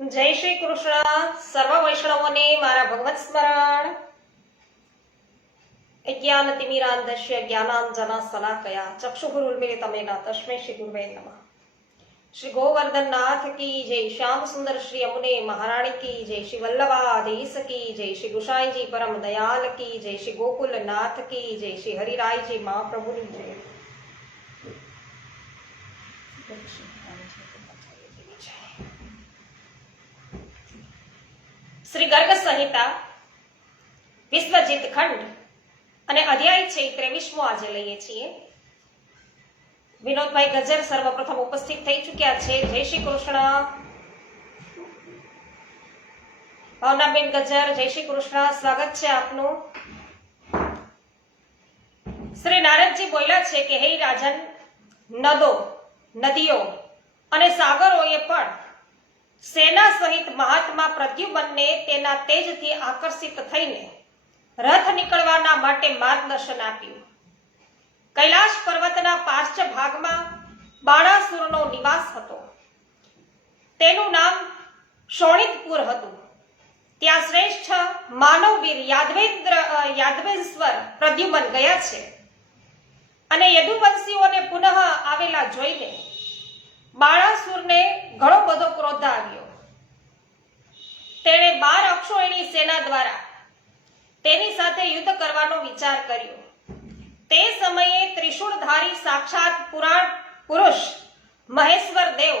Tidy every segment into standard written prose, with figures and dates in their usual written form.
જય શ્રી કૃષ્ણ. સર્વ વૈષ્ણવોને મારા ભગવત સ્મરણ. જ્ઞાનતિમિરાંધસ્ય જ્ઞાનાંજના શલાકયા ચક્ષુરુન્મિલિતમેન તસ્મૈ શ્રી ગુરવે નમઃ. શ્રી ગોવર્ધન નાથ કી જય. શ્યામ સુંદર શ્રી યમુને મહારાણી કી જય. શ્રી વલ્લભાધીશ કી જય. શ્રી ગુસાઈજી પરમ દયાલ કી જય. શ્રી ગોકુલ નાથ કી જય. શ્રી હરિરાયજી મહાપ્રભુની જય. શ્રી ગર્ગ સંહિતા વિશ્વજીત ખંડ અને અધ્યાય છે 23મો આજે લઈએ છીએ. વિનોદભાઈ ગજર સર્વપ્રથમ ઉપસ્થિત થઈ ચુક્યા છે. જય શ્રી કૃષ્ણ. ભાવનાબેન ગજર, જય શ્રી કૃષ્ણ, સ્વાગત છે આપનું. શ્રી નારદજી બોલ્યા છે કે હે રાજન, નદો, નદીઓ અને સાગરોએ પણ સેના સહિત મહાત્મા પ્રદ્યુમ્નને તેના તેજથી આકર્ષિત થઈને રથ નીકળવાના માટે માર્ગદર્શન આપ્યું. કૈલાશ પર્વતના પાર્શ્વ ભાગમાં બાણાસુરનો નિવાસ હતો. તેનું નામ શોણિતપુર હતું. ત્યાં શ્રેષ્ઠ માનવવીર યાદવેશ્વર પ્રદ્યુમ્ન ગયા છે અને યદુવંશીઓને પુનઃ આવેલા જોઈને બાણાસુરને ઘણો બધો ક્રોધ આવ્યો. તેણે 12 અક્ષોહિણી સેના દ્વારા તેની સાથે યુદ્ધ કરવાનો વિચાર કર્યો. તે સમયે ત્રિશૂળધારી સાક્ષાત પુરાણ પુરુષ મહેશ્વર દેવ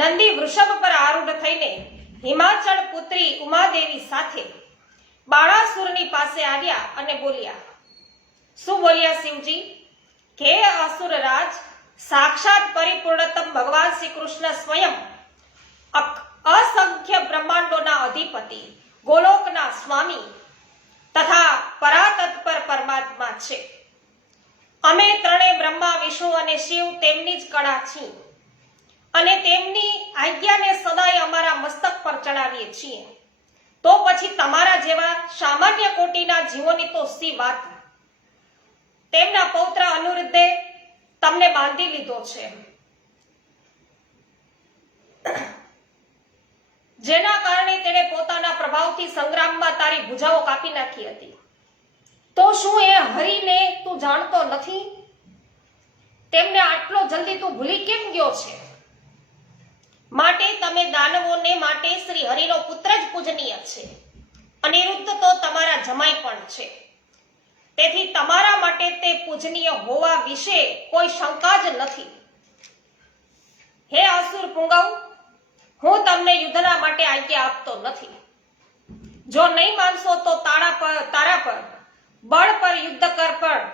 નંદી વૃષભ પર આરૂઢ થઈને હિમાચળ પુત્રી ઉમાદેવી સાથે બાણાસુરની પાસે આવ્યા અને બોલ્યા. શું બોલ્યા શિવજી? કે અસુર રાજ, સાક્ષાત પરિપૂર્ણતમ ભગવાન શ્રી કૃષ્ણ સ્વયં અસંખ્ય બ્રહ્માંડોના અધિપતિ, ગોલોકના સ્વામી તથા પરાતત્પર પરમાત્મા છે. અમે ત્રણેય બ્રહ્મા, વિષ્ણુ અને શિવ તેમની જ કળા છીએ અને તેમની આજ્ઞાને સદાય અમારા મસ્તક પર ચડાવીએ છીએ. તો પછી તમારા જેવા સામાન્ય કોટીના જીવોની તો સી વાત. તેમના પૌત્ર અનુરુદ્ધે તમને બાંધી લીધો છે, જેના કારણે તેણે પોતાના પ્રભાવથી સંગ્રામમાં તારી ભુજાઓ કાપી નાખી હતી. તો શું એ હરિને તું જાણતો નથી? તેમને આટલો જલ્દી તું ભૂલી કેમ ગયો છે? માટે તમે દાનવોને માટે શ્રી હરિનો પુત્ર જ પૂજનીય છે. અનિરુદ્ધ તો તમારા જમાઈ પણ છે. તેથી તમારા માટે તે પૂજનીય હોવા વિશે કોઈ શંકા જ નથી. હે અસુર પુંગવ, હું તમને યુદ્ધના માટે આજ્ઞા આપતો નથી. જો નહીં માનશો તો તારા પર બળ પર યુદ્ધ કર, પણ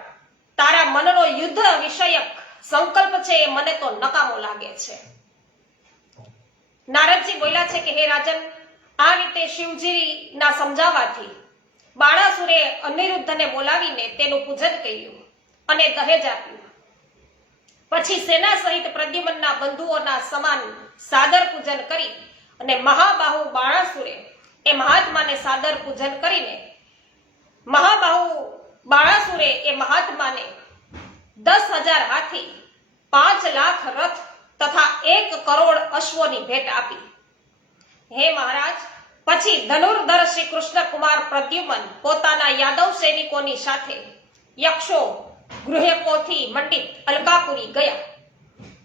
તારા મનનો યુદ્ધ વિષયક સંકલ્પ છે એ મને તો નકામો લાગે છે. નારદજી બોલ્યા છે કે હે રાજન, આ રીતે શિવજીના સમજાવવાથી બાણાસુરે અનિરુદ્ધને બોલાવીને તેનું પૂજન કર્યું અને દહેજ આપ્યું. પછી સેના સહિત પ્રદ્યુમ્નના બંધુઓના સમાન સાદર પૂજન કરી અને મહાબાહુ બાણાસુરે એ મહાત્માને સાદર પૂજન કરીને બાણાસુરે એ મહાત્માને 10,000 હાથી, 5 લાખ રથ તથા 1 કરોડ અશ્વોની ભેટ આપી. હે મહારાજ, પછી ધનુર્ધર શ્રી કૃષ્ણ કુમાર પ્રદ્યુમ્ન પોતાના યાદવ સૈનિકોની સાથે યક્ષો ગૃહકોથી મંડિત અલકાપુરી ગયા.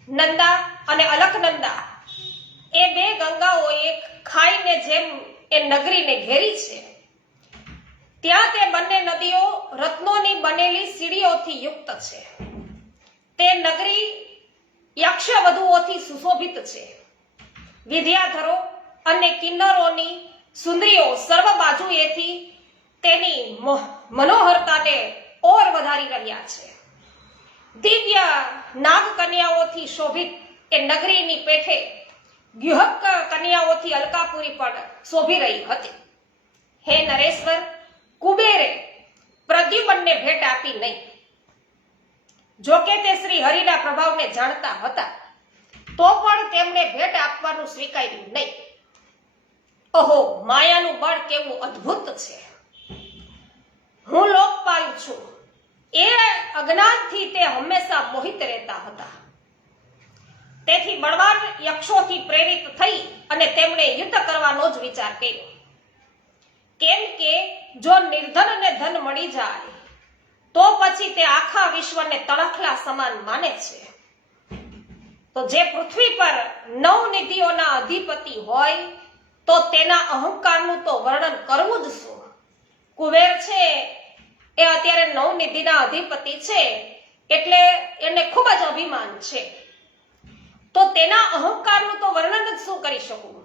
નંદા અને અલકનંદા એ 2 ગંગાઓએ ખાઈને જેમ એ નગરીને ઘેરી છે. ત્યાં તે બંને નદીઓ રત્નોની બનેલી સીડીઓથી યુક્ત છે. તે નગરી યક્ષવધુઓથી સુશોભિત છે. વિદ્યાધરો અને કિન્નરોની સુંદરીઓ સર્વ બાજુએથી તેની મનોહરતાને ઓર વધારી રહ્યા છે. દિવ્ય નાગ કન્યાઓથી શોભિત એ નગરીની પેઠે ગ્યુહક કન્યાઓથી અલકાપુરી પણ શોભી રહી હતી. હે નરેશ્વર, કુબેરે પ્રદ્યુમ્નને ભેટ આપી નહીં. જોકે તે શ્રી હરિના પ્રભાવને જાણતા હતા, તો પણ તેમણે ભેટ આપવાનું સ્વીકાર્યું નહીં. ઓહો, માયાનું બળ કેવું અદ્ભુત છે! હું લોકપાલ છું એ અજ્ઞાનથી તે હંમેશા મોહિત રહેતા હતા. તેથી બળવાન યક્ષોથી પ્રેરિત થઈ અને તેમણે યુદ્ધ કરવાનો જ વિચાર કર્યો. કેમ કે જો નિર્ધનને ધન મળી જાય તો પછી તે આખા વિશ્વને તણખલા સમાન માને છે. તો જે પૃથ્વી પર 9 નિધિઓના અધિપતિ હોય તો તેના અહંકારનું તો વર્ણન કરવું જ શું. કુબેર છે એ અત્યારે 9 નિધિના અધિપતિ છે એટલે એને ખૂબ જ અભિમાન છે. તો તેના અહંકારનું તો વર્ણન જ શું કરી શકું.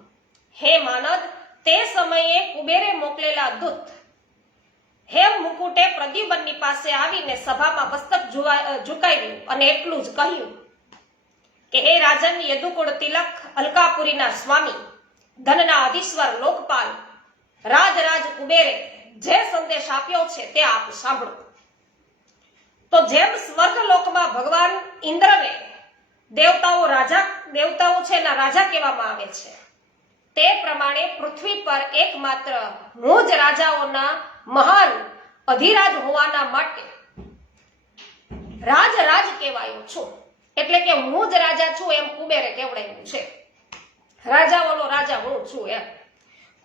હે માનદ, તે સમયે કુબેરે મોકલેલા દૂત હેમ મુકુટે પ્રદ્યુમનની પાસે આવીને સભામાં મસ્તક ઝુકાવ્યું અને એટલું જ કહ્યું કે હે રાજન યદુકુળ તિલક, અલકાપુરીના સ્વામી, ધનના અધીશ્વર લોકપાલ રાજ કુબેરે જે સંદેશ આપ્યો છે તે આપ સાંભળો. તો જેમ સ્વર્ગલોકમાં ભગવાન ઇન્દ્રને દેવતાઓ છે એના રાજા કહેવામાં આવે છે, તે પ્રમાણે પૃથ્વી પર એકમાત્ર હું જ રાજાઓના મહાન અધિરાજ હોવાના માટે રાજ કહેવાયો છું. એટલે કે હું જ રાજા છું એમ કુબેરે કહેવડાવ્યું છે. રાજાઓનો રાજા હું છું એમ.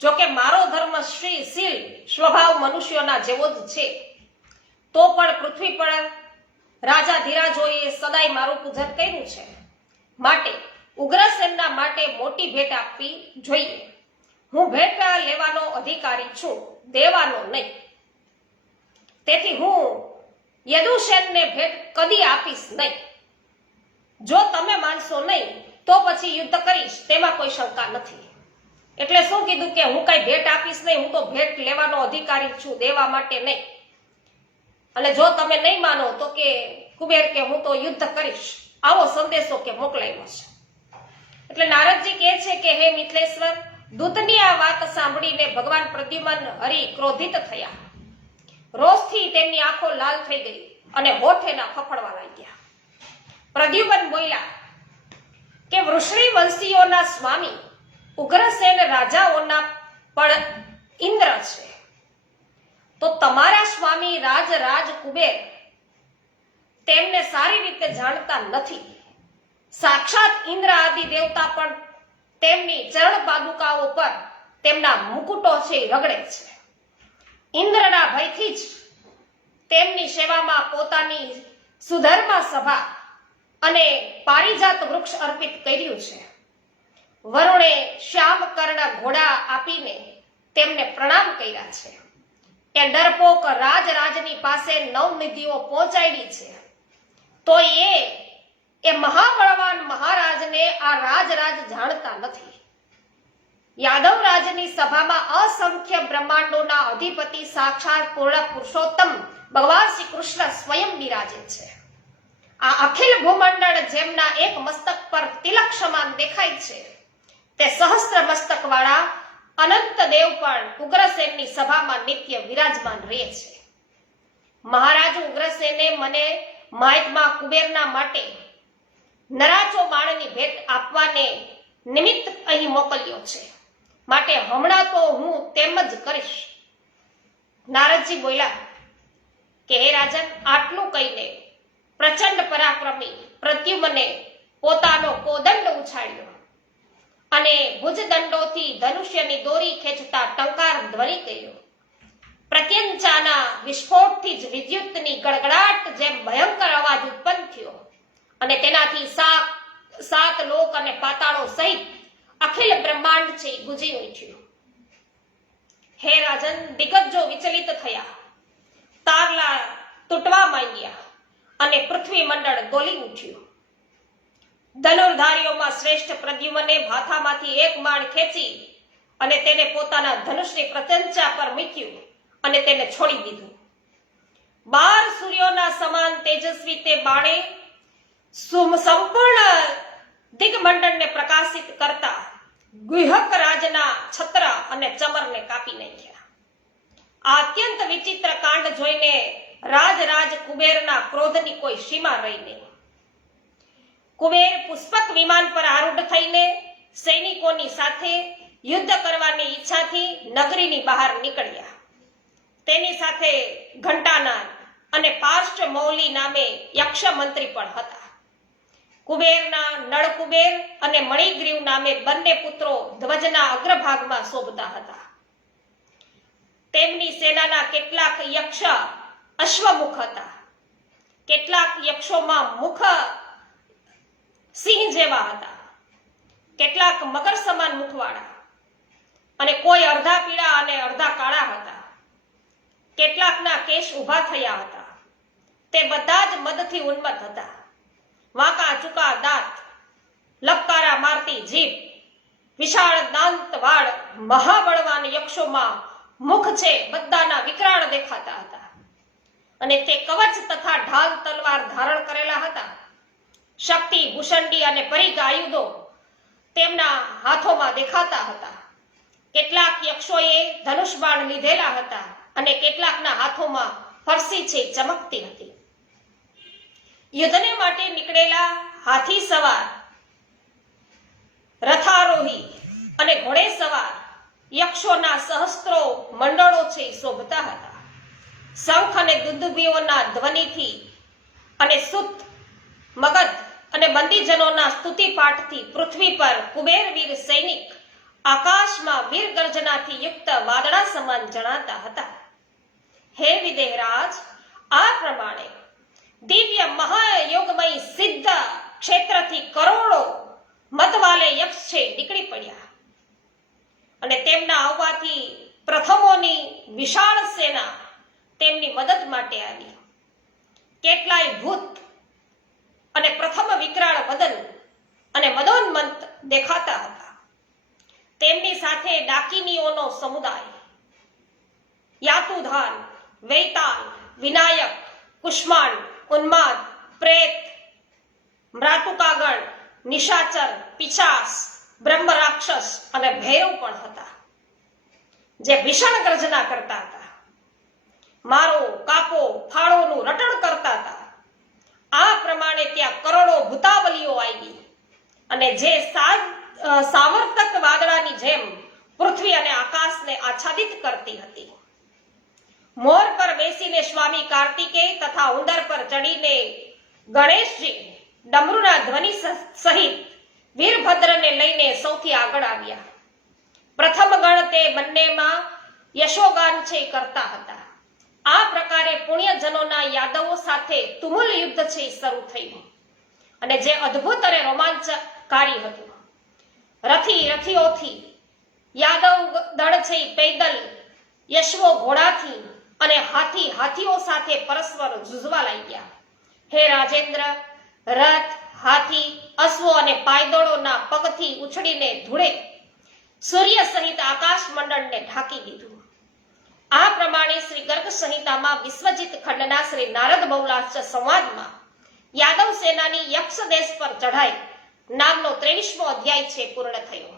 જોકે મારો ધર્મ શીલ સ્વભાવ મનુષ્યોના જેવો જ છે, તો પણ પૃથ્વી પર રાજાધિરાજોએ સદાય મારું પૂજન કર્યું છે. માટે ઉગ્રસેનના માટે મોટી ભેટ આપવી જોઈએ. હું ભેટ લેવાનો અધિકારી છું, દેવાનો નહીં. તેથી હું યદુસેનને ભેટ કદી આપીશ નહીં. જો તમે માનશો નહીં તો પછી યુદ્ધ કરીશ, તેમાં કોઈ શંકા નથી. એટલે શું કીધું કે હું કઈ ભેટ આપીશ નહીં, હું તો ભેટ લેવાનો અધિકારી છું, દેવા માટે નહીં. અને જો તમે નહીં માનો તો કે કુબેર કે હું તો યુદ્ધ કરીશ, આવો સંદેશો કે મોકલાયો છે. એટલે નારદજી કહે છે કે હે મિથિલેશ્વર, દૂતની આ વાત સાંભળીને ભગવાન પ્રદ્યુમન હરિ ક્રોધિત થયા. રોષથી તેમની આંખો લાલ થઈ ગઈ અને હોઠ એના ફફડવા લાગ્યા. પ્રદ્યુમન બોલ્યા કે વૃષણી વંશીઓના સ્વામી ઉગ્રસેન રાજાઓના પણ ઇન્દ્ર છે, તો તમારા સ્વામી રાજ કુબેર તેમને સારી રીતે જાણતા નથી. સાક્ષાત ઇન્દ્ર આદિ દેવતા પણ તેમની ચરણ પાદુકાઓ પર તેમના મુકુટો છે રગડે છે. ઇન્દ્રના ભયથી જ તેમની સેવામાં પોતાની સુધર્મા સભા અને પારિજાત વૃક્ષ અર્પિત કર્યું છે. વરુણે શ્યામ કર્ણ ઘોડા આપીને તેમને પ્રણામ કર્યા છે. એ ડરપોક રાજની પાસે 9 નિધિઓ પહોંચાડી છે, તો એ મહાબળવાન મહારાજને આ રાજ જાણતા નથી. યાદવ રાજની સભામાં અસંખ્ય બ્રહ્માંડોના અધિપતિ સાક્ષાત પૂર્ણ પુરુષોત્તમ ભગવાન શ્રી કૃષ્ણ સ્વયં બિરાજે છે. આ અખિલ ભૂમંડળ જેમના એક મસ્તક પર તિલક સમાન દેખાય છે, તે સહસ્ત્ર મસ્તક વાળા અનંત દેવ પણ ઉગ્રસેનની સભામાં નિત્ય વિરાજમાન રહે છે. મહારાજ ઉગ્રસેને મને મહાત્મા કુબેરના માટે નરાચો બાણની ભેટ આપવાને નિમિત્ત અહીં મોકલ્યો છે, માટે હમણાં તો હું તેમ જ કરીશ. નારદજી બોલ્યા કે હે રાજન, આટલું કહીને પ્રચંડ પરાક્રમી પ્રદ્યુમને પોતાનો કોદંડ ઉછાળ્યો અને ભુજદંડોથી ધનુષ્યની દોરી ખેંચતા ટંકાર ધ્વનિ કર્યો. પ્રત્યંચાના વિસ્ફોટથી જ વિદ્યુતની ગડગડાટ જેમ ભયંકર અવાજ ઉત્પન્ન થયો અને તેનાથી સાત લોક અને પાતાળો સહિત અખિલ બ્રહ્માંડ છે ગુંજી ઉઠ્યું. હે રાજન, દિગ્ગજો વિચલિત થયા, તારલા તૂટવા માંડ્યા અને પૃથ્વી મંડળ ડોલી ઉઠ્યું. ધનુર્ધારીઓમાં શ્રેષ્ઠ પ્રદ્યુમને ભાથામાંથી એક બાણ ખેંચી અને તેને પોતાના ધનુષની પ્રત્યંચા પર મૂક્યું અને તેને છોડી દીધું. 12 સૂર્યોના સમાન તેજસ્વી તે બાણે સંપૂર્ણ દિગ્મંડળને પ્રકાશિત કરતા ગુહક રાજના છત્ર અને ચમરને કાપી નાખ્યા. આ અત્યંત વિચિત્ર કાંડ જોઈને રાજ કુબેરના ક્રોધની કોઈ સીમા રહી નહીં. કુબેર પુષ્પક વિમાન પર આરૂઢ થઈને સૈનિકોની સાથે યુદ્ધ કરવાની ઈચ્છાથી નગરીની બહાર નીકળ્યા. તેની સાથે ઘંટાનાદ અને પાર્શ્વ મૌલી નામે યક્ષ મંત્રી પણ હતા. કુબેરના નળ કુબેર અને મણિગ્રીવ નામે બંને પુત્રો ધ્વજના અગ્રભાગમાં શોભતા હતા. તેમની સેનાના કેટલાક યક્ષ અશ્વમુખ હતા. કેટલાક યક્ષોમાં મુખ સિંહ જેવા હતા, કેટલાક મકર સમાન મુખવાળા, અને કોઈ અડધા પીળા અને અડધા કાળા હતા. કેટલાકના કેશ ઊભા થયા હતા. તે બધા જ મદથી ઉન્મત્ત હતા. વાંકા ચૂકા દાંત, લપકારા મારતી જીભ, વિશાળ દાંત વાળ, મહાબળવાન યક્ષોમાં મુખ છે બધાના વિકરાળ દેખાતા હતા. અને તે કવચ તથા ઢાલ તલવાર ધારણ કરેલા હતા. શક્તિ ભૂષંડી અને પરિઘ આયુધો તેમના હાથોમાં દેખાતા હતા. કેટલાક યક્ષોએ ધનુષ બાણ લીધેલા હતા અને કેટલાકના હાથોમાં ફરસી છે ચમકતી હતી. યુદ્ધને માટે નીકળેલા હાથી સવાર, રથારોહી અને ઘોડે સવાર યક્ષોના સહસ્ત્રો મંડળો છે શોભતા હતા. શંખ અને દુંદુભીઓના ધ્વનિથી અને સુત, મગધ અને બંદીજનોના સ્તુતિ પાઠથી પૃથ્વી પર કુબેર વીર સૈનિક આકાશમાં વીર ગર્જનાથી યુક્ત વાદળા સમાન જણાતા હતા. હે વિદેહરાજ, આ પ્રમાણે દિવ્ય મહાયોગમય સિદ્ધ ક્ષેત્રથી કરોડો મતવાલે યક્ષ છે નીકળી પડ્યા, અને તેમના આવવાથી પ્રથમોની વિશાળ સેના તેમની મદદ માટે આવી. કેટલાય ભૂત અને પ્રથમ વિકરાળ વદન અને મદોન્મંત દેખાતા હતા. તેમની સાથે ડાકીનીઓનો સમુદાય, યાતુધાન, વૈતાલ, વિનાયક, કુષ્માંડ, ઉન્માદ, પ્રેત, મ્રાતુકાગણ, નિશાચર, પિશાચ, બ્રહ્મ રાક્ષસ અને ભૈરવ પણ હતા, જે ભીષણ ગર્જના કરતા હતા. મારો, કાપો, ફાળોનું રટણ કરતા હતા. આ પ્રમાણે ત્યાં કરોડો ભૂતાવલીઓ આવી અને જે સાવર્તક વાદળાની જેમ પૃથ્વી અને આકાશને આચ્છાદિત કરતી હતી. મોર પર બેસીને સ્વામી કાર્તિકેય તથા ઉંદર પર ચડીને ગણેશજી ડમરુના ધ્વનિ સહિત વીરભદ્રને લઈને સૌથી આગળ આવ્યા. પ્રથમ ગણ તે બંનેમાં યશોગાન છે કરતા હતા. આ પ્રકારે પુણ્યજનોના યાદવો સાથે તુમુલ યુદ્ધ છે શરૂ થયું, અને જે અદ્ભુત અને રોમાંચકારી હતું. રથીઓથી, યાદવ દળ છે પૈદલ, યશવો ઘોડાથી અને હાથીઓ સાથે પરસ્પર ઝૂઝવા લાગ્યા. હે રાજેન્દ્ર, રથ, હાથી, અશ્વો અને પાયદળોના પગથી ઉછળીને ધૂળે સૂર્ય સહિત આકાશ મંડળને ઢાંકી દીધું. આ પ્રમાણે શ્રી ગર્ગ સંહિતામાં વિશ્વજીત ખંડના શ્રી નારદ બહુલાશ્ચ સંવાદમાં યાદવ સેનાની યક્ષ દેશ પર ચઢાઈ નામનો 23મો અધ્યાય છે પૂર્ણ થયો.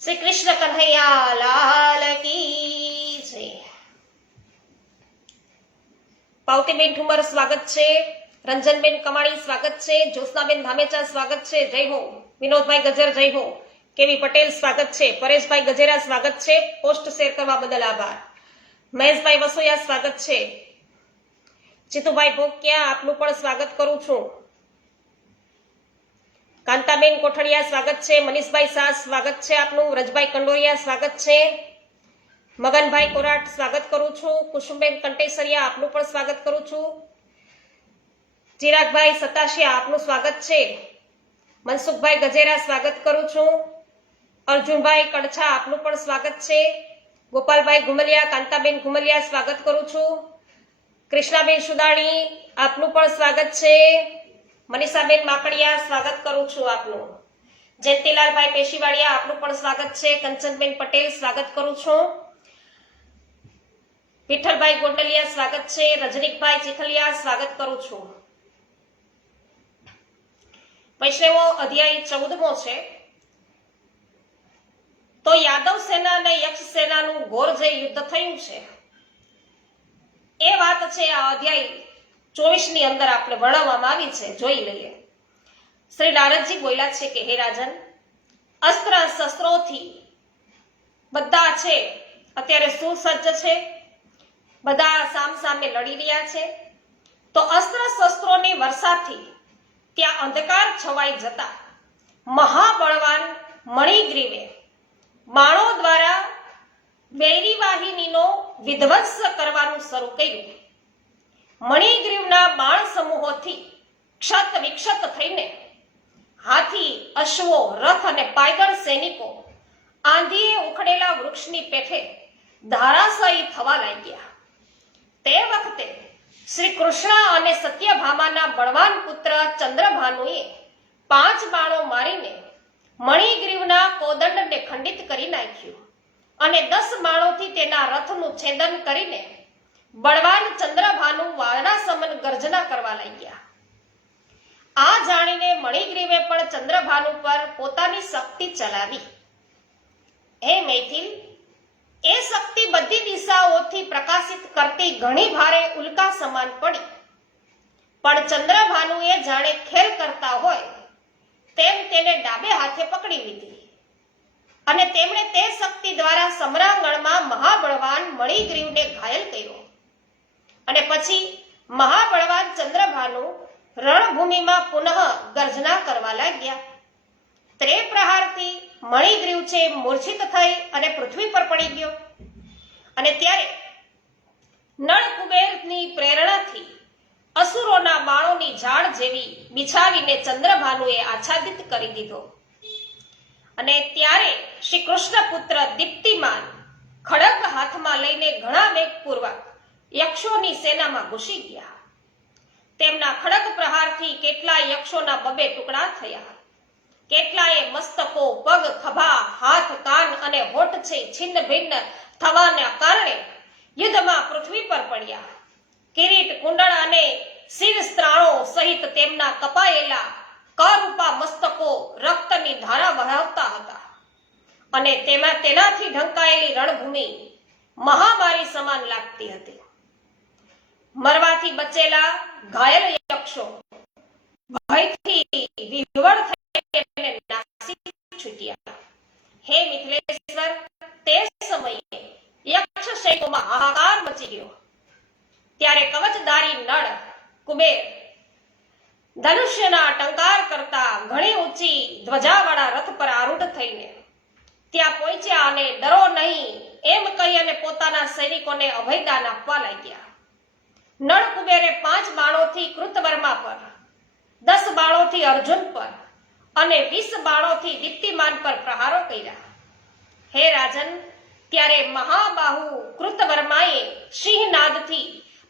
શ્રી કૃષ્ણ કન્હૈયા લાલ કી જય. પાવતીબેન ઠુમર સ્વાગત છે. રંજનબેન કમાણી સ્વાગત છે. જ્યોત્સનાબેન ધામેચા સ્વાગત છે. જય હો. વિનોદભાઈ ગજર જય હો. કેવી પટેલ સ્વાગત છે. પરેશભાઈ ગજેરા સ્વાગત છે. પોસ્ટ શેર કરવા બદલ આભાર. મહેશભાઈ વસોયા સ્વાગત છે. જીતુભાઈ ભોકિયા આપનું પણ સ્વાગત કરું છું. કાંતાબેન કોઠડિયા સ્વાગત છે. મનીષભાઈ શાહ સ્વાગત છે આપનું. રજભાઈ કંડોરિયા સ્વાગત છે. મગનભાઈ કોરાટ સ્વાગત કરું છું. કુસુમબેન કંટેસરિયા આપનું પણ સ્વાગત કરું છું. ચિરાગભાઈ સતાશિયા આપનું સ્વાગત છે. મનસુખભાઈ ગજેરા સ્વાગત કરું છું. અર્જુનભાઈ કડછા આપનું પણ સ્વાગત છે. ગોપાલભાઈ ઘુમલિયા, કાંતાબેન ઘુમલિયા સ્વાગત કરું છું. કૃષ્ણાબેન સુદાણી આપનું પણ સ્વાગત છે. મનીષાબેન માકડિયા સ્વાગત કરું છું આપનું. જયંતિલાલભાઈ પેશીવાડિયા આપનું પણ સ્વાગત છે. કંચનબેન પટેલ સ્વાગત કરું છું. વિઠ્ઠલભાઈ ગોંડલિયા સ્વાગત છે. રજનીકભાઈ ચીખલિયા સ્વાગત કરું છું. વૈષ્ણવો અધ્યાય 14મો છે. તો યાદવ સેના અને યક્ષ સેનાનું ઘોર જે યુદ્ધ થયું છે એ વાત છે આ અધ્યાય 24ની અંદર આપણે વર્ણવવામાં આવી છે. જોઈ લઈએ. શ્રી નારદજી બોલ્યા છે કે હે રાજન, અસ્ત્ર શસ્ત્રોથી બધા છે અત્યારે સુસજ્જ છે, બધા સામ સામે લડી રહ્યા છે. તો અસ્ત્ર શસ્ત્રોની વર્ષાથી ત્યાં અંધકાર છવાઈ જતા મહાબળવાન મણિગ્રીવે બાણો દ્વારા વૈરી વાહિનીનો વિધ્વંસ કરવાનું શરૂ કર્યું. મણિગ્રીવના બાણ સમૂહોથી ક્ષત વિક્ષત થઈને હાથી, અશ્વો, રથ અને પાયદળ સૈનિકો આંધીએ ઉખડેલા વૃક્ષની પેઠે ધારાશાયી થવા લાગ્યા. તે વખતે શ્રી કૃષ્ણ અને સત્યભામાના બળવાન પુત્ર ચંદ્રભાનુએ 5 બાણો મારીને મણિગ્રીવના કોદંડને ખંડિત કરી નાખ્યું અને 10 બાણોથી તેના રથનું છેદન કરીને બળવાન ચંદ્રભાનુ વાદળા સમન ગર્જના કરવા લાગ્યા. આ જાણીને મણિગ્રીવે પણ ચંદ્રભાનુ પર પોતાની શક્તિ ચલાવી. હે મૈથિલ, એ શક્તિ બધી દિશાઓથી પ્રકાશિત કરતી ઘણી ભારે ઉલ્કા સમાન પડી, પણ ચંદ્રભાનુએ જાણે ખેલ કરતા હોય તેમ તેને ડાબે હાથે પકડી લીધી અને તેમણે તે શક્તિ દ્વારા સમરાંગણમાં મહાબળવાન મણિગ્રીવને ઘાયલ કર્યો. અને પછી મહાબળવાન ચંદ્રભાનુ રણભૂમિમાં પુનઃ ગર્જના કરવા લાગ્યા. ત્રે પ્રહારથી મણિગ્રીવ છે મૂર્છિત થઈ અને પૃથ્વી પર પડી ગયો. અને ત્યારે નળ કુબેરની પ્રેરણાથી અસુરોના બાણોની ઝાડ જેવી બિછાવીને ચંદ્રભાનુએ આચ્છાદિત કરી દીધો. અને ત્યારે શ્રી કૃષ્ણ પુત્ર દીપ્તિમાન ખડગ હાથમાં લઈને ઘણા વેગપૂર્વક યક્ષોની સેનામાં ઘૂસી ગયા. તેમના ખડગ પ્રહારથી કેટલાય યક્ષોના 2 ટુકડા થયા. કેટલાય મસ્તકો, પગ, ખભા, હાથ, કાન અને હોઠ છે છિન્ન ભિન્ન થવાના કારણે યુદ્ધમાં પૃથ્વી પર પડ્યા. કિરીટ, કુંડળ અને શિરસ્ત્રાણો સહિત તેમના કપાયેલા કરૂપા મસ્તકો રક્તની ધારા વહાવતા હતા અને તેનાથી ઢંકાયેલી રણભૂમિ મહામારી સમાન લાગતી હતી. મરવાથી બચેલા ઘાયલ યક્ષો ભયથી વિહવળ થઈને નાસી છૂટ્યા. હે મિથિલેશ્વર, તે સમયે યક્ષ સૈન્યોમાં હાહાકાર મચી ગયો. ત્યારે કવચધારી નળ કુબેર ધનુષ્યના ટંકાર કરતા ઘણી ઊંચી ધ્વજાવાળા રથ પર આરૂઢ થઈને ત્યાં પહોંચ્યા અને ડરો નહીં એમ કહી અને પોતાના સૈનિકોને અભયદાન આપવા લાગ્યા. નળ કુબેરે 5 બાણોથી કૃતવર્મા પર, 10 બાણોથી અર્જુન પર અને 20 બાણોથી દીપ્તિમાન પર પ્રહારો કર્યા. હે રાજન, ત્યારે મહાબાહુ કૃતવર્માએ સિંહનાદથી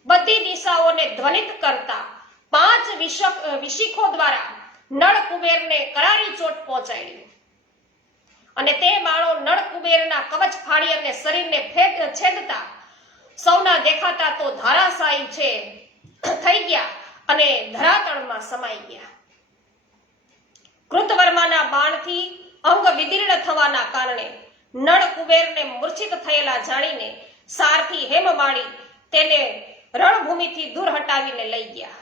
બધી દિશાઓને ધ્વનિત કરતા 5 વિશિખો દ્વારા નળ કુબેરને કરારી ચોટ પહોંચાડી અને તે બાણો નળ કુબેરના કવચ ફાડી અને શરીરને છેદતા સૌના દેખાતા તો ધારાશાયી છે થઈ ગયા અને ધરાતળમાં સમાઈ ગયા. કૃતવર્માના બાણથી અંગ વિદીર્ણ થવાના કારણે નળ કુબેરને મૂર્છિત થયેલા જાણીને સારથી હેમમાળી તેને રણભૂમિથી દૂર હટાવીને લઈ ગયા.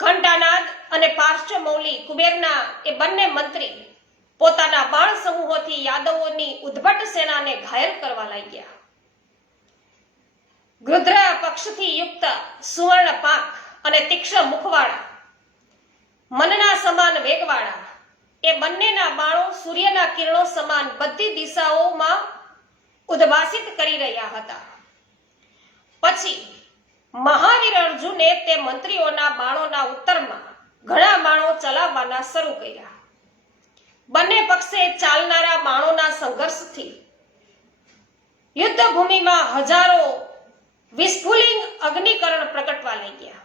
ઘંટાનાદ અને પાર્શ્વમૌલી કુબેરના એ બંને મંત્રી પોતાના બાણ સમૂહોથી યાદવોની ઉદ્ભટ સેનાને ઘાયલ કરવા લાગ્યા. ગૃધ્ર પક્ષથી યુક્ત સુવર્ણ પાંખ અને તીક્ષ્ણ મુખવાળા, મનના સમાન વેગવાળા એ બંનેના બાણો સૂર્યના કિરણો સમાન બધી દિશાઓમાં ઉદ્ભાસિત કરી રહ્યા હતા. પછી મહાવીર અર્જુને તે મંત્રીઓના બાણોના ઉત્તરમાં ઘણા બાણો ચલાવવાના શરૂ કર્યા. બંને પક્ષે ચાલનારા બાણોના સંઘર્ષથી યુદ્ધ ભૂમિમાં હજારો વિસ્ફુલિંગ અગ્નિકરણ પ્રગટવા લાગ્યા.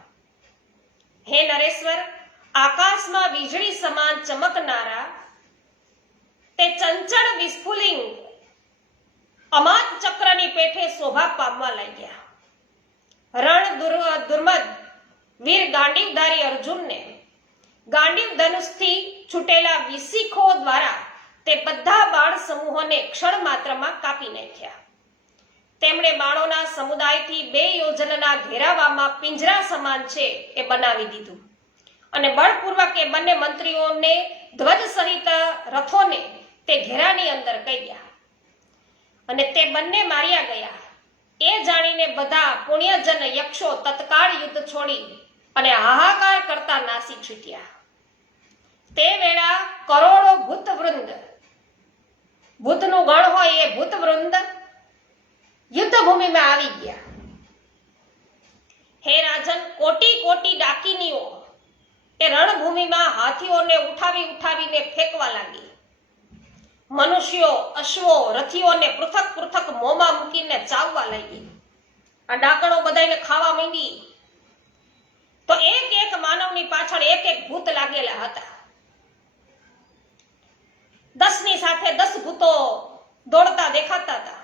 હે નરેશ્વર, આકાશમાં વીજળી સમાન ચમકનારા તે ચંચળ વિસ્ફુલિંગ અમાત ચક્રની પેઠે શોભા પામવા લાગ્યા. રણ દુર્મદ વીર ગાંડીવધારી અર્જુનને ગાંડીવ ધનુષથી છૂટેલા વિશિખો દ્વારા તે બધા બાણ સમૂહોને ક્ષણ માત્રમાં કાપી નાખ્યા. તેમણે બાણોના સમુદાયથી 2 યોજનના ઘેરાવામાં પિંજરા સમાન છે એ બનાવી દીધું અને બળપૂર્વક એ બંને મંત્રીઓને ધ્વજ સહિત રથોને તે ઘેરાની અંદર કર્યા અને તે બંને માર્યા ગયા. એ જાણીને બધા પુણ્યજન યક્ષો તત્કાળ યુદ્ધ છોડી અને હાહાકાર કરતા નાસી છૂટ્યા. તે વેળા કરોડો ભૂતવૃંદ, ભૂતનું ગણ હોય એ ભૂતવૃંદ યુદ્ધભૂમિમાં આવી ગયા. હે રાજન, કોટી કોટી ડાકીનીઓ એ રણભૂમિમાં હાથીઓને ઉઠાવી ઉઠાવીને ફેંકવા લાગી. મનુષ્યો, અશ્વો, રથીઓને પૃથક પૃથક મોંમાં મૂકીને ચાવવા લાગી. આ ડાકણો બધાને ખાવા માંડી. તો એક એક માનવની પાછળ એક એક ભૂત લાગેલા હતા. 10 ની સાથે 10 ભૂતો દોડતા દેખાતા હતા.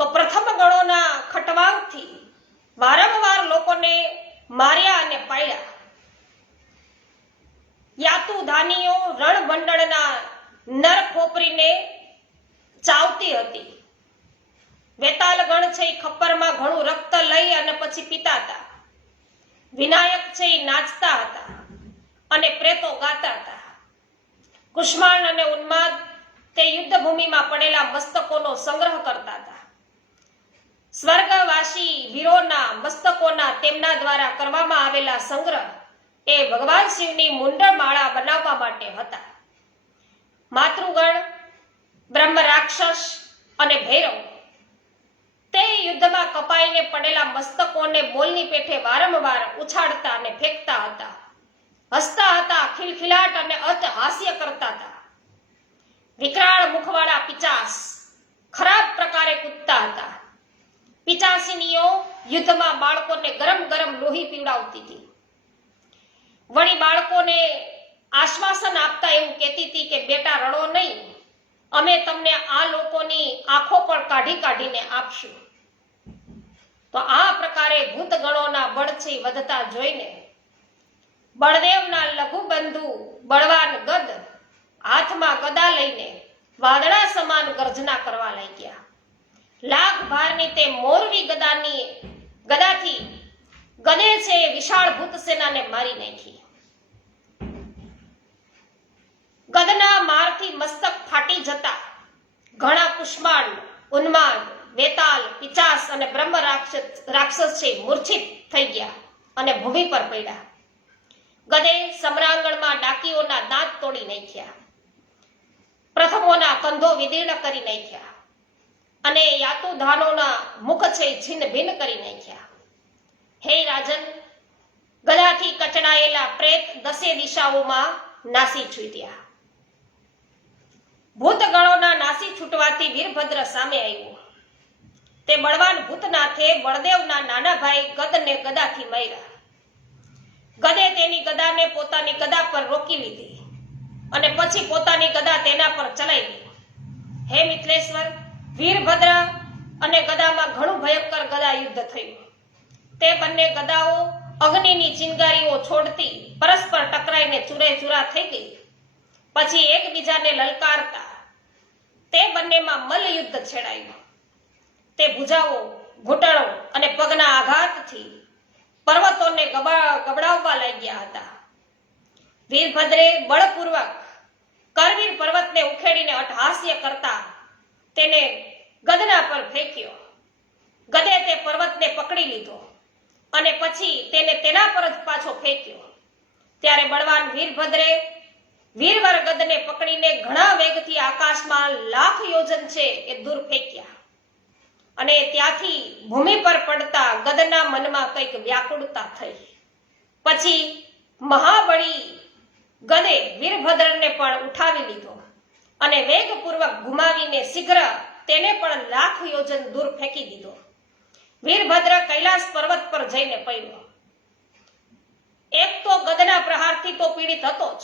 તો પ્રથમ ગણોના ખટવાંગથી વારંવાર લોકોને માર્યા અને પાડ્યા. યાતુધાનીઓ રણભંડળના નર ખોપરીને ચાવતી હતી. વેતાલ ગણ છે એ ખપ્પરમાં ઘણું રક્ત લઈ અને પછી પીતા હતા. વિનાયક છે એ નાચતા હતા અને પ્રેતો ગાતા હતા. કુષ્માંડ અને ઉન્માદ તે યુદ્ધભૂમિમાં પડેલા મસ્તકોનો સંગ્રહ કરતા હતા. સ્વર્ગવાસી વીરોના મસ્તકોના તેમના દ્વારા કરવામાં આવેલા સંગ્રહ એ ભગવાન શિવની મુંડમાળા બનાવવા માટે હતા. માતૃગણ, બ્રહ્મ રાક્ષસ અને ભૈરવ તે યુદ્ધમાં કપાઈને પડેલા મસ્તકોને બોલની પેઠે વારંવાર ઉછાળતા અને ફેંકતા હતા. હસતા હતા, ખિલખિલાટ અને હાસ્ય કરતા હતા. વિકરાળ મુખવાળા પિચાસ ખરાબ પ્રકારે કૂદતા હતા. પિચાસિનીઓ યુદ્ધમાં બાળકોને ગરમ ગરમ લોહી પીવડાવતી હતી. વળી બાળકોને આશ્વાસન આપતા એવું કહેતી હતી કે બેટા રડો નહીં, અમે તમને આ લોકોની આંખો પણ કાઢી કાઢીને આપશું. તો આ પ્રકારે ભૂતગણોના બળથી વધતા જોઈને બળદેવના લઘુબંધુ બળવાન ગદ હાથમાં ગદા લઈને વાદળા સમાન ગર્જના કરવા લાગ્યા. લાખ ભારની તે મોરવી ગદાથી ગદે છે વિશાળ ભૂત સેનાને મારી નાખી. ગદના મારથી મસ્તક ફાટી જતા ઘણા કુષ્માંડ, ઉન્માદ, વેતાલ, પિચાસ અને બ્રહ્મ રાક્ષસ છે મૂર્છિત થઈ ગયા અને ભૂમિ પર પડ્યા. ગદે સમ્રાંગણમાં ડાકીઓના દાંત તોડી નાખ્યા. પ્રથમોના કંધો વિદીર્ણ કરી નાખ્યા અને યાતુધાનોના મુખ છે છિન્ન ભિન્ન કરી નાખ્યા. હે રાજન, ગદાથી કચડાયેલા પ્રેત 10 દિશાઓમાં નાસી છૂટ્યા. ભૂતગણોના નાસી છૂટવાથી વીરભદ્ર સામે આવ્યો. તે બળવાન ભૂતનાથે બળદેવના નાના ભાઈ ગદને ગદાથી માર્યા. ગદે તેની ગદાને પોતાની ગદા પર રોકી લીધી અને પછી પોતાની ગદા તેના પર ચલાવી. હે મિથલેશ્વર, વીરભદ્ર અને ગદામાં ઘણું ભયંકર ગદા યુદ્ધ થયું. તે બંને ગદાઓ અગ્નિની ચિંગારીઓ છોડતી પરસ્પર ટકરાઈને ચૂરેચૂરા થઈ ગઈ. પછી એકબીજાને લલકારતા તે બંનેમાં મલ્લયુદ્ધ છેડાયું. તે ભુજાઓ, ઘૂંટણો અને પગના આઘાતથી પર્વતોને ગબડાવવા લાગ્યા હતા. વીરભદ્રે બળપૂર્વક કરવીર પર્વતને ઉખેડીને અટ્ટહાસ્ય કરતા તેને ગદના પર ફેંક્યો. ગદે તે પર્વતને પકડી લીધો અને પછી તેને તેના પર જ પાછો ફેંક્યો. ત્યારે બળવાન વીરભદ્રે વીરવર ગદને પકડીને ઘણા વેગથી આકાશમાં લાખ યોજન છે એ દૂર ફેંક્યા અને ત્યાંથી ભૂમિ પર પડતા ગદના મનમાં કંઈક વ્યાકુળતા થઈ. પછી મહાબળી ગદે વીરભદ્રને પણ ઉઠાવી લીધો અને વેગપૂર્વક ઘુમાવીને શીઘ્ર તેને પણ લાખ યોજન દૂર ફેંકી દીધો. વીરભદ્ર કૈલાસ પર્વત પર જઈને પડ્યો. એક તો ગદના પ્રહારથી તો પીડિત હતો જ,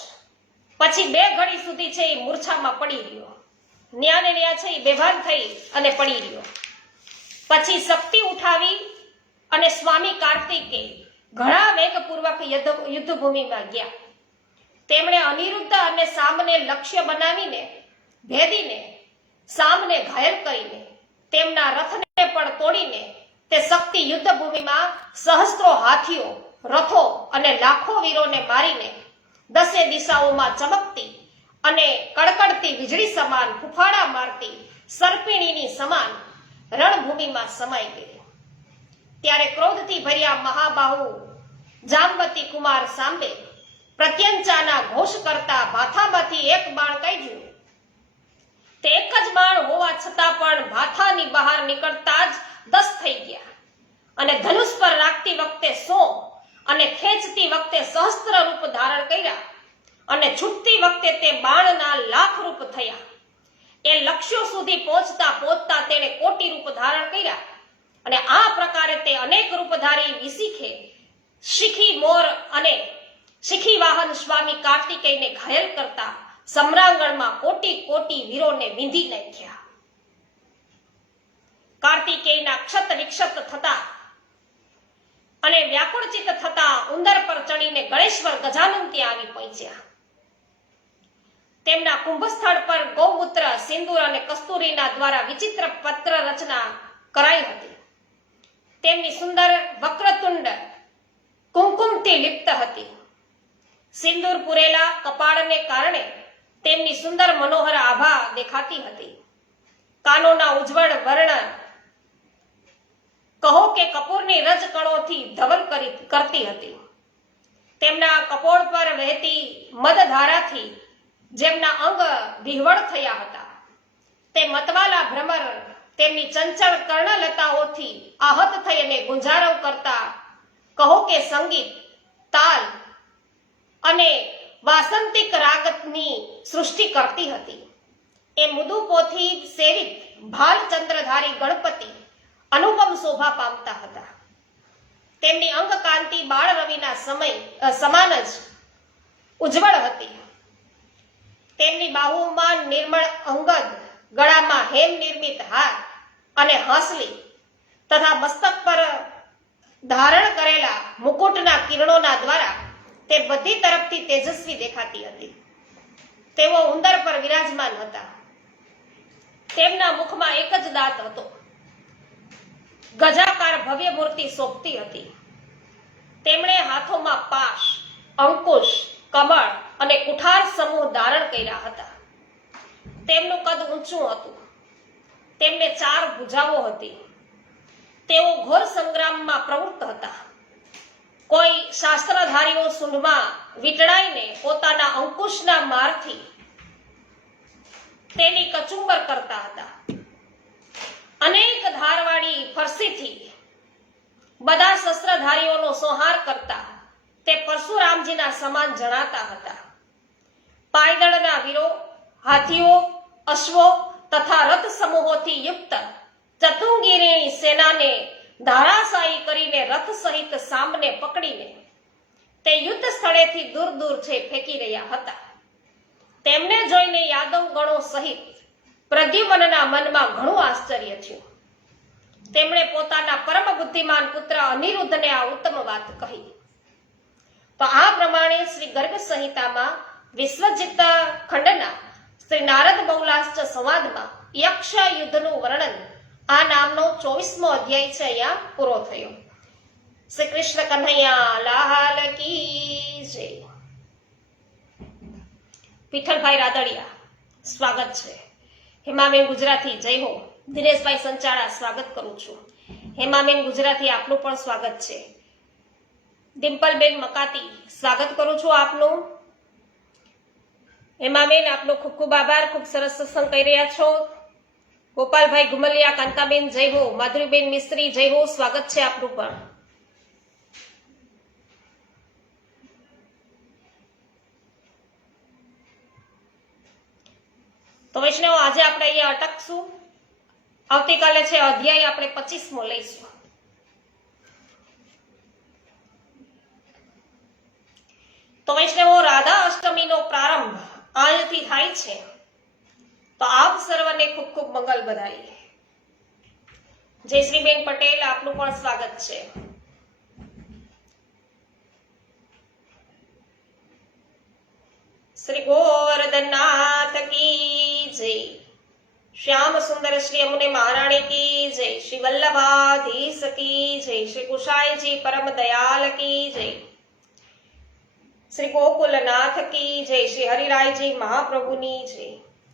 પછી 2 ઘડી સુધી છે એ મૂર્છામાં પડી રહ્યો. ન્યા ને ન્યા છે એ બેભાન થઈ અને પડી રહ્યો. પછી શક્તિ ઉઠાવી અને સ્વામી કાર્તિકે ઘણા વેગપૂર્વક યુદ્ધભૂમિમાં ગયા. તેમણે અનિરુદ્ધ અને સામને લક્ષ્ય બનાવીને ભેદીને સામને ઘાયલ કરીને તેમના રથને પણ તોડીને તે શક્તિ યુદ્ધભૂમિમાં સહસ્ત્રો હાથીઓ, રથો અને લાખો વીરોને મારીને 10 દિશાઓમાં ચમકતી અને કડકડતી વીજળી સમાન ફૂફાડા મારતી સર્પિણીની સમાન રણભૂમિમાં સમાઈ ગઈ. ત્યારે ક્રોધથી ભર્યા મહાબાહુ જામવતી કુમાર સાંબે પ્રત્યંચાના ઘોષ કરતા ભાથામાંથી એક બાણ કાઢ્યું. તે એક જ બાણ હોવા છતાં પણ ભાથાની બહાર નીકળતા જ 10 થઈ ગયા અને ધનુષ પર રાખતી વખતે 100 અને ખેંચતી વખતે સહસ્ત્ર રૂપ ધારણ કર્યા અને છૂટતી વખતે તે બાણના લાખ રૂપ થયા. એ લક્ષ્યો સુધી પહોંચતા તેણે કોટી રૂપ ધારણ કર્યા અને આ પ્રકારે તે અનેક રૂપધારી વિશીખે શીખી મોર અને શીખી વાહન સ્વામી કાર્તિકેયને ઘાયલ કરતા સમ્રાંગણમાં કોટી કોટી વીરોને વિંધી નાખ્યા. કાર્તિકેયના ક્ષત વિક્ષત થતા અને વ્યાકુળચિત થતા ઉંદર પર ચડીને ગણેશ્વર ગજાનન ત્યાં આવી પહોંચ્યા. તેમના કુંભસ્થળ પર ગૌમૂત્ર, સિંદૂર અને કસ્તુરીના દ્વારા વિચિત્ર પત્ર રચના કરાઈ હતી. તેમની સુંદર વક્રતુંડ કુમકુમથી લિપ્ત હતી. સિંદૂર પૂરેલા કપાળને કારણે તેમની સુંદર મનોહર આભા દેખાતી હતી. કાનોના ઉજ્જવળ વર્ણ કહો કે કપૂરની રજકણોથી ધવલ કરતી હતી. તેમના કપોળ પર વહેતી મદધારાથી જેમના અંગ વિહવળ થયા હતા. તે મતવાલા ભ્રમર તેમની ચંચળ કર્ણલતાઓથી આહત થઈ અને ગુંજારવ કરતા કહો કે સંગીત, તાલ અને વાસંતિક રાગની સૃષ્ટિ કરતી હતી. એ મુદુપોથી સેવિત ભાલચંદ્રધારી ગણપતિ અનુપમ શોભા પામતા હતા. તેમની અંગકાંતિ બાળ રવિના સમાન જ ઉજ્જવળ હતી. તેમની બાહુમાં નિર્મળ અંગદ, ગળામાં હેમ નિર્મિત હાર અને હાંસલી તથા મસ્તક પર ધારણ કરેલા મુકુટના કિરણોના દ્વારા તે બધી તરફથી તેજસ્વી દેખાતી હતી. તેઓ ઉંદર પર વિરાજમાન હતા. તેમના મુખમાં એક જ દાંત હતો. ગજાકાર ભવ્ય મૂર્તિ શોભતી હતી. તેમણે હાથોમાં પાશ, અંકુશ, કમળ અને કુઠાર સમૂહ ધારણ કર્યા હતા. તેમનું કદ ઊંચું હતું. તેમને 4 ભુજાઓ હતી. તેઓ ઘોર સંગ્રામમાં પ્રવૃત્ત હતા. કોઈ શાસ્ત્રધારીઓ સૂંઢમાં વીંટળાઈને પોતાના અંકુશના મારથી તેની કચુંબર કરતા હતા. અનેક ધારવાળી ફરસીથી બધા શસ્ત્રધારીઓનો સંહાર કરતા તે પરશુરામજીના સમાન જણાતા હતા. પાયદળના વીરો, હાથીઓ, અશ્વો તથા રથ સમૂહોથી યુક્ત ચતુંગીરીની સેનાને ધારાશાયી કરીને રથ સહિત સામને પકડીને તે યુદ્ધ સ્થળેથી દૂર દૂર છે ફેંકી રહ્યા હતા. તેમને જોઈને યાદવ ગણો સહિત પ્રદ્યુમ્નના મનમાં ઘણું આશ્ચર્ય થયું. તેમણે પોતાના પરમ બુદ્ધિમાન પુત્ર અનિરુદ્ધને આ ઉત્તમ વાત કહી. તો આ પ્રમાણે શ્રી ગર્ગ સંહિતામાં વિશ્વજિત ખંડના શ્રી નારદ બહુલાશ્ચ સંવાદમાં યક્ષ યુદ્ધનું વર્ણન આ નામનો 24મો અધ્યાય છે અહીંયા પૂરો થયો. શ્રી કૃષ્ણ કન્હૈયા લાલ કી જય. વિઠ્ઠલભાઈ રાદડિયા સ્વાગત છે. હેમાબેન ગુજરાતી જય હો. દિનેશભાઈ સંચાળા સ્વાગત કરું છું. હેમાબેન ગુજરાતી આપનું પણ સ્વાગત છે. ડિમ્પલબેન મકાતી સ્વાગત કરું છું આપનું. હેમાબેન આપનો ખૂબ ખૂબ આભાર. ખૂબ સરસ સત્સંગ કરી રહ્યા છો. ગોપાલભાઈ ગુમલિયા, કાંતાબેન જય હો. માધુરીબેન મિસ્ત્રી જય હો. સ્વાગત છે આપનું પણ. તો વૈષ્ણવ આજે આપણે અહીંયા અટકશું. આવતીકાલે છે અધ્યાય આપણે 25મો લઈશું. તો વૈષ્ણવો રાધા અષ્ટમીનો પ્રારંભ આજથી થાય છે. તો આપ સર્વને ખૂબ ખૂબ મંગલ બધાઈ. જયશ્રીબેન પટેલ આપનું પણ સ્વાગત છે. શ્રી ગોવર્ધનનાથ કી જય. શ્યામ સુંદર શ્રી અમુને મહારાણી કી જય. શ્રી વલ્લભાધીશ કી જય. શ્રી કુશાયજી પરમ દયાલ કી જય. શ્રી ગોકુલનાથ કી જય. શ્રી હરિરાયજી મહાપ્રભુની જય.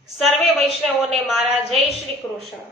સર્વે વૈષ્ણવોને મારા જય શ્રી કૃષ્ણ.